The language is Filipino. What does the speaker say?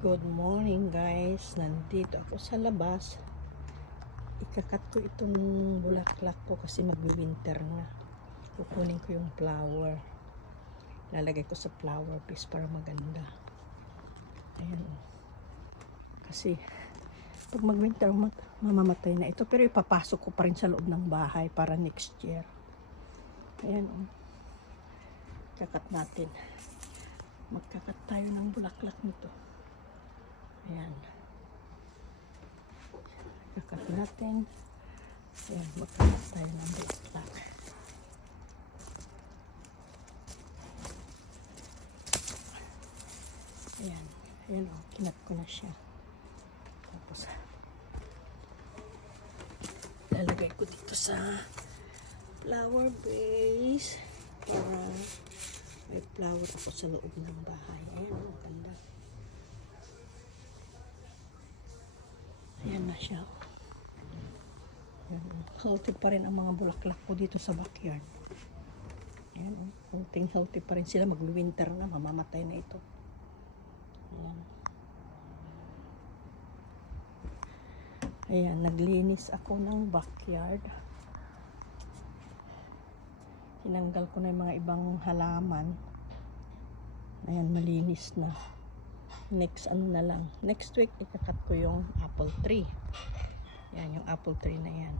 Good morning guys, nandito ako sa labas. Ikakat ko itong bulaklak ko kasi magwi-winter na. Kukunin ko yung flower, lalagay ko sa flower piece para maganda. Ayan. Kasi pag mag-winter mamamatay na ito, pero ipapasok ko pa rin sa loob ng bahay para next year. Ayan. Kakat natin, magkakat tayo ng bulaklak nito. Ayan. Kakat natin. Ayan, magkakat tayo ng bulaklak. Ayan. Ayan o, kinat ko na siya. Tapos, lalagay ko dito sa flower vase para may flower ako sa loob ng bahay. Ayan o, ganda. Ayan na siya. Ayan, healthy pa rin ang mga bulaklak ko dito sa backyard. Ayan, healthy pa rin sila. Mag-winter na, mamamatay na ito. Ayan. Ayan, naglinis ako ng backyard. Tinanggal ko na yung mga ibang halaman. Ayan, malinis na. Next ano na lang, next week ikakat ko yung apple tree. Yan yung apple tree na yan.